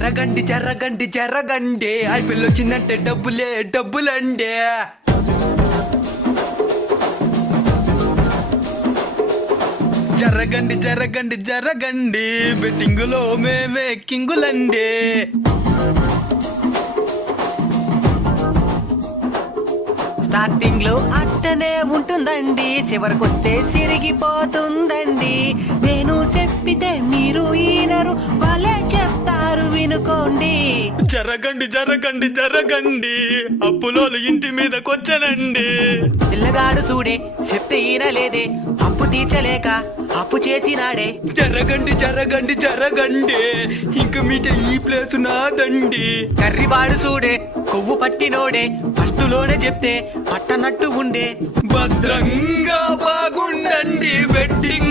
జరగండి జరగండి జరగండి ఐపీఎల్ వచ్చిందంటే డబ్బులే డబ్బులండి. జరగండి జరగండి జరగండి బెట్టింగులో మేమే కింగులండి. స్టార్టింగ్ లో అట్టనే ఉంటుందండి, చివరికొస్తే సిరిగిపోతుందండి. నేను చెప్పితే మీరు ఈనరు, వాళ్ళే చెప్తారు వినుకోండి. జరగండి జరగండి జరగండి అప్పులోలు ఇంటి మీదకొచ్చనండి. పిల్లగాడు చూడే చెప్తే ఈనలేదే, అప్పు తీర్చలేక అప్పు చేసినాడే. జరగండి జరగండి జరగండి ఇంక మీట ఈ ప్లేసు నాదండి. కర్రివాడు చూడే కొవ్వు పట్టినోడే, ఫస్టులోనే చెప్తే పట్టనట్టు ఉండే. భద్రంగా బాగుండండి బెట్టింగ్